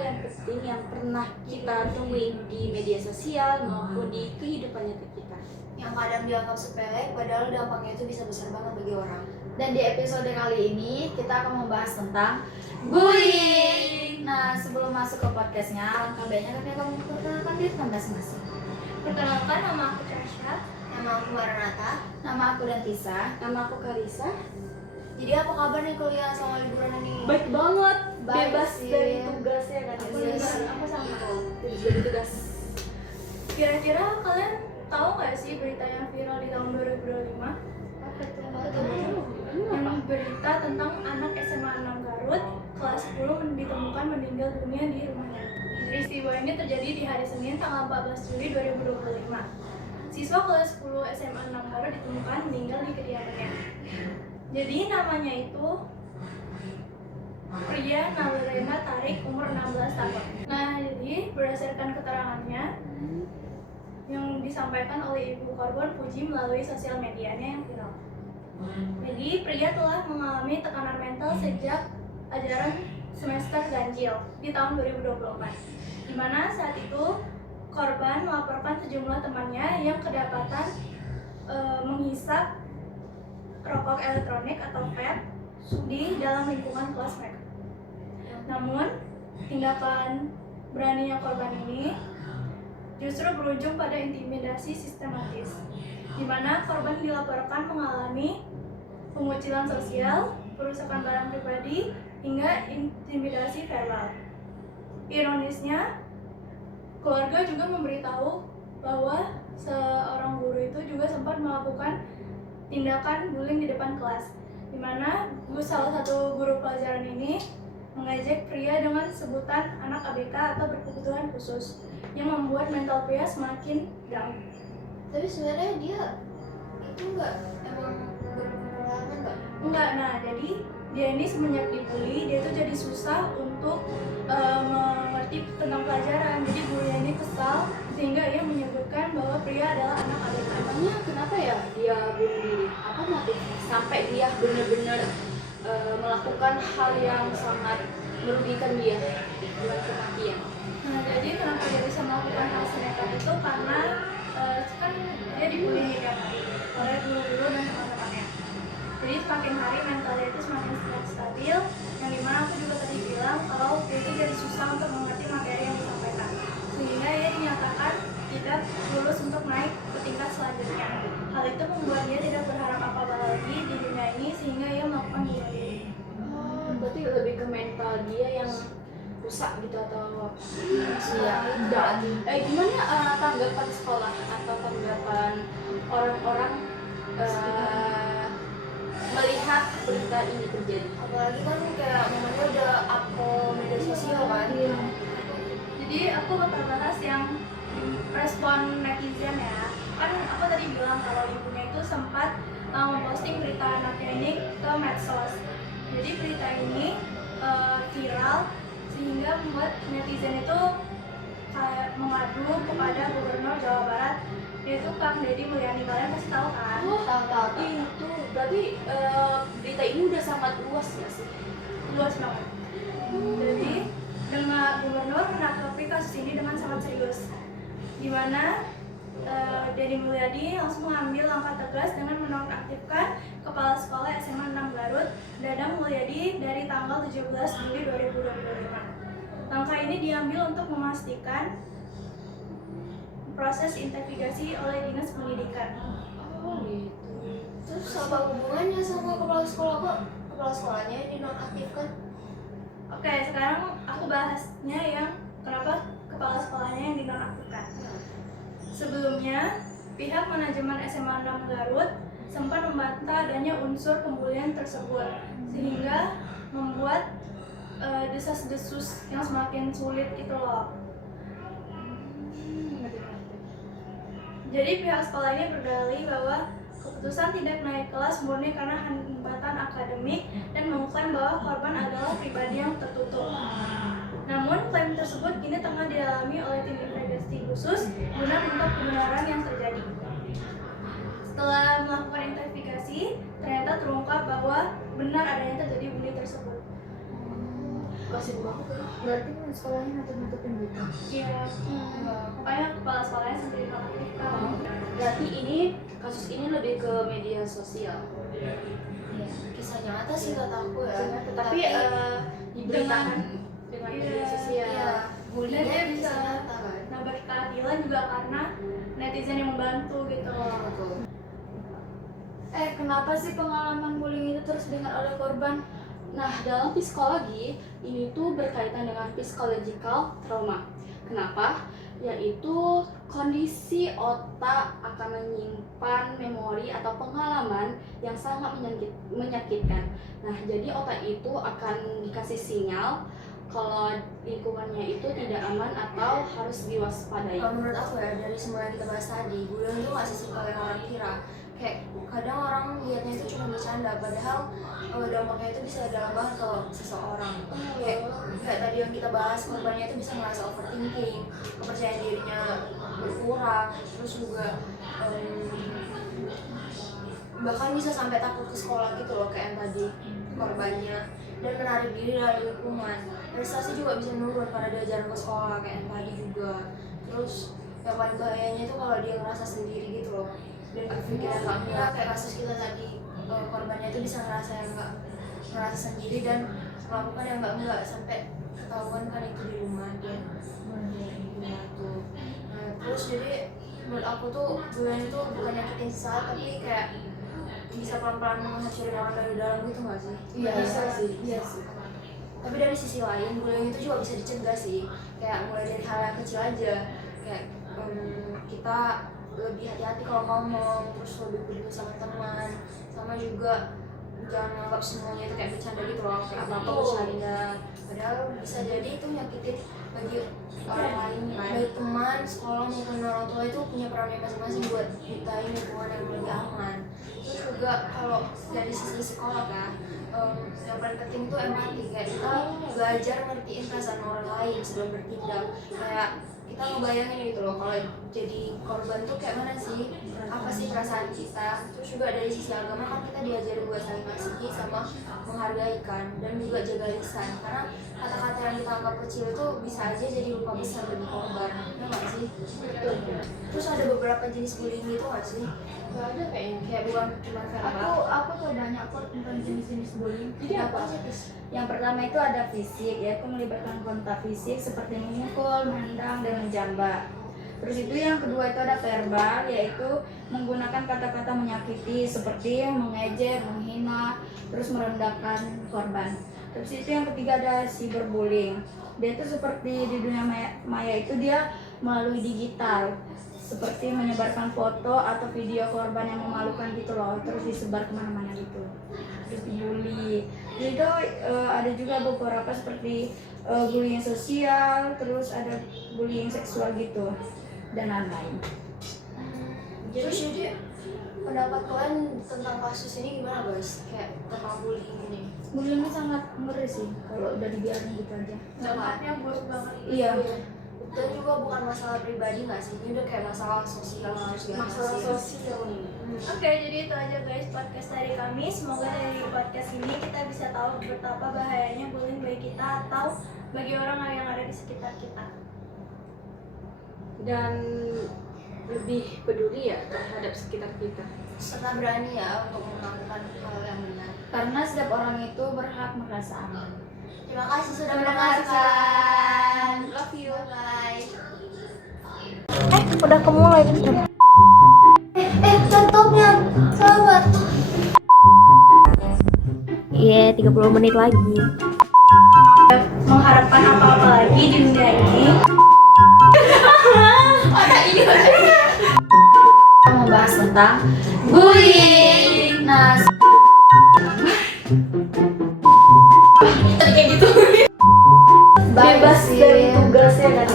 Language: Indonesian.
yang penting yang pernah kita temuin di media sosial maupun di kehidupan nyata kita. Yang kadang dianggap sepele, padahal dampaknya itu bisa besar banget bagi orang. Dan di episode kali ini kita akan membahas tentang bullying. Nah, sebelum masuk ke podcastnya, alangkah baiknya kami akan memperkenalkan diri masing-masing. Perkenalkan, nama aku Tasya. Nama aku Maranata. Nama aku Dantisa. Nama aku Karisa. Jadi apa kabar nih kuliah selama liburan ini? Baik banget, Baik bebas sih. dari tugas ya kan? Aku Bebas. juga. Aku sama. Bebas dari tugas. Kira-kira kalian tahu nggak sih berita yang viral di tahun 2025? Apa tuh? Yang berita tentang anak SMA 6 Garut kelas 10 ditemukan meninggal dunia di rumahnya. Peristiwa ini terjadi di hari Senin tanggal 14 Juli 2025. Siswa kelas 10 SMA 6 Garut ditemukan meninggal di kediamannya. Jadi namanya itu pria Nalurena Tarik, umur 16 tahun. Nah, jadi berdasarkan keterangannya yang disampaikan oleh ibu korban Puji melalui sosial medianya yang viral. Jadi pria telah mengalami tekanan mental sejak ajaran semester ganjil di tahun 2024, di mana saat itu korban melaporkan sejumlah temannya yang kedapatan menghisap rokok elektronik atau vape di dalam lingkungan kelas mereka. Namun, tindakan beraninya korban ini justru berujung pada intimidasi sistematis, di mana korban dilaporkan mengalami pengucilan sosial, perusakan barang pribadi, hingga intimidasi verbal. Ironisnya, keluarga juga memberitahu bahwa seorang guru itu juga sempat melakukan tindakan bullying di depan kelas, di mana salah satu guru pelajaran ini mengejek pria dengan sebutan anak ABK atau berkebutuhan khusus, yang membuat mental pria semakin down. Tapi sebenarnya dia itu nggak emang berpengalaman nggak? Enggak, nah jadi dia ini semenjak dibully, dia tuh jadi susah untuk mengerti tentang pelajaran. Jadi gurunya ini kesal sehingga ia menyebutkan bahwa pria adalah anak ABK. Emangnya kenapa ya dia bunuh diri? Apa motifnya? Sampai dia benar-benar melakukan hal yang sangat merugikan dia dengan kematian. Nah, jadi kenapa dia bisa melakukan hal senekat itu karena kan dia dibully nih tiap hari oleh guru-guru dan teman-temannya. Jadi semakin hari mentalnya itu semakin stabil, yang dimana aku juga tadi bilang kalau dia itu jadi susah untuk mengerti materi yang disampaikan, sehingga ia dinyatakan tidak lulus untuk naik ke tingkat selanjutnya. Hal itu membuat dia tidak berharap apa-apa lagi di dunia ini, sehingga ia melakukan bunuh diri. Berarti lebih ke mental dia yang rusak gitu atau Iya, enggak. Gimana tanggapan sekolah atau tanggapan orang-orang melihat berita ini terjadi? Apalagi kan kayak momennya udah up ke media sosial kan? Iya. Jadi aku bakal bahas yang respon netizen ya. Kan aku tadi bilang kalau ibunya itu sempat memposting berita anaknya ini ke medsos. Jadi berita ini viral sehingga membuat netizen itu kayak mengadu kepada Gubernur Jawa Barat, yaitu Kang Deddy Mulyadi. Kalian pasti tahu kan? Tahu. Itu berarti berita ini udah sangat luas ya sih? Luas banget. Jadi dengan gubernur menanggapi kasus ini dengan sangat serius, di mana Deddy Mulyadi langsung mengambil langkah tegas dengan menonaktifkan Kepala Sekolah SMA 6 Garut, Dadang Mulyadi, dari tanggal 17 Juli 2025. Langkah ini diambil untuk memastikan proses investigasi oleh Dinas Pendidikan. Oh gitu. Terus apa hubungannya sama kepala sekolah kok? Kepala sekolahnya dinonaktifkan? Oke, sekarang aku bahasnya yang kenapa kepala sekolahnya yang dinonaktifkan. Sebelumnya, pihak manajemen SMA 6 Garut sempat membantah adanya unsur pembulian tersebut, sehingga membuat desas-desus yang semakin sulit itu loh. Jadi pihak sekolah ini berdalih bahwa keputusan tidak naik kelas murni karena hambatan akademik dan mengklaim bahwa korban adalah pribadi yang tertutup. Namun klaim tersebut kini tengah didalami oleh tim investigasi khusus guna mengungkap kebenaran yang terjadi. Setelah melakukan investigasi, ternyata terungkap bahwa benar adanya terjadi bully tersebut. sibuk aku. Berarti sekolahnya nutup-nutupin gitu. Iya, pokoknya kepala sekolahnya sendiri kalau Berarti kasus ini lebih ke media sosial. Iya. Kisah nyata sih kata aku ya. Tapi diberitakan dengan Iya, media sosial. Iya, bullyingnya dia bisa bisa nyata kan. nambah keadilan juga karena netizen yang membantu gitu. Betul. Kenapa sih pengalaman bullying itu terus diingat oleh korban? Nah, dalam psikologi, ini tuh berkaitan dengan psychological trauma. Kenapa? Yaitu kondisi otak akan menyimpan memori atau pengalaman yang sangat menyakitkan. Nah, jadi otak itu akan dikasih sinyal kalau lingkungannya itu tidak aman atau harus diwaspadai. Kalau menurut aku ya, dari semua yang kita bahas tadi, bullying itu nggak sesimpel yang orang kira. Kayak kadang orang lihatnya itu cuma bercanda, padahal dampaknya itu bisa dalam banget ke seseorang. Kayak tadi yang kita bahas, korbannya itu bisa merasa overthinking, kepercayaan dirinya berkurang, terus juga bahkan bisa sampai takut ke sekolah gitu loh, kayak yang tadi korbannya, dan menarik diri dari lingkungan. Prestasi juga bisa menurun karena diajarin ke sekolah kayak yang tadi juga. Terus yang paling bahayanya itu kalau dia ngerasa sendiri gitu loh, dan berpikiran nggak enggak, kayak kasus kita tadi, korbannya itu bisa ngerasa yang nggak, ngerasa sendiri dan melakukan yang enggak sampai ketahuan kan itu di rumah dia tuh. Nah, terus jadi menurut aku tuh bullying itu bukan nyakitin sesaat, tapi kayak bisa pelan-pelan menghancurin orang dari dalam gitu nggak sih? Iya, bisa sih. Iya sih. Tapi dari sisi lain, bullying itu juga bisa dicegah sih. Kayak mulai dari hal yang kecil aja. Kayak kita lebih hati-hati kalau ngomong, terus lebih peduli sama teman, sama juga jangan menganggap semuanya itu kayak bercanda gitu loh, kayak apa-apa bercanda. Padahal bisa jadi itu nyakitin bagi orang lain, baik teman, sekolah maupun orang tua itu punya perannya masing-masing buat ciptain lingkungan yang lebih aman. Terus juga kalau dari sisi sekolah kan, yang paling penting itu empati, kayak kita belajar ngertiin perasaan orang lain sebelum bertindak. Kayak kita ngebayangin gitu loh, kalau jadi korban tuh kayak mana sih, apa sih perasaan kita. Terus juga dari sisi agama kan kita diajarin buat saling kasihi sama menghargai kan, dan juga jaga lisan, karena kata-kata yang kita anggap kecil itu bisa aja jadi luka besar bagi korban, ya nggak sih? Terus ada beberapa jenis bullying gitu nggak sih? Gak ada kayaknya. Kayak bukan cuma verbal. Aku tuh banyak kok tentang jenis-jenis bullying. Jadi apa Kenapa? sih? Yang pertama itu ada fisik, yaitu melibatkan kontak fisik seperti memukul, menendang, dan menjambak. Terus itu yang kedua itu ada verbal, yaitu menggunakan kata-kata menyakiti seperti mengejek, menghina, terus merendahkan korban. Terus itu yang ketiga ada cyberbullying. Dia itu seperti di dunia maya itu dia melalui digital, seperti menyebarkan foto atau video korban yang memalukan gitu loh, terus disebar kemana-mana gitu, terus dibully. Jadi itu ada juga beberapa seperti bullying sosial, terus ada bullying seksual gitu, dan lain-lain. Terus jadi pendapat kalian tentang kasus ini gimana guys? Kayak tentang bullying ini? Bullying ini sangat ngeri sih kalau udah dibiarin gitu aja. Dampaknya buruk banget. Iya. Dan juga bukan masalah pribadi nggak sih? Ini udah kayak masalah sosial yang harus diatasi. Masalah sosial nih. Oke, jadi itu aja guys podcast dari kami. Semoga dari podcast ini kita bisa tahu betapa bahayanya bullying bagi kita atau bagi orang yang ada di sekitar kita. Dan lebih peduli ya terhadap sekitar kita. Serta berani ya untuk melakukan hal yang benar. Karena setiap orang itu berhak merasa aman. Terima kasih sudah mendengarkan. Love you. Bye. Udah kemulai bentar. Tutupnya, selamat. Iya, 30 menit lagi. Mengharapkan apa-apa lagi di dunia ini. Kita membahas tentang bullying. Nah, Kayak gitu. bebas dari tugasnya kan.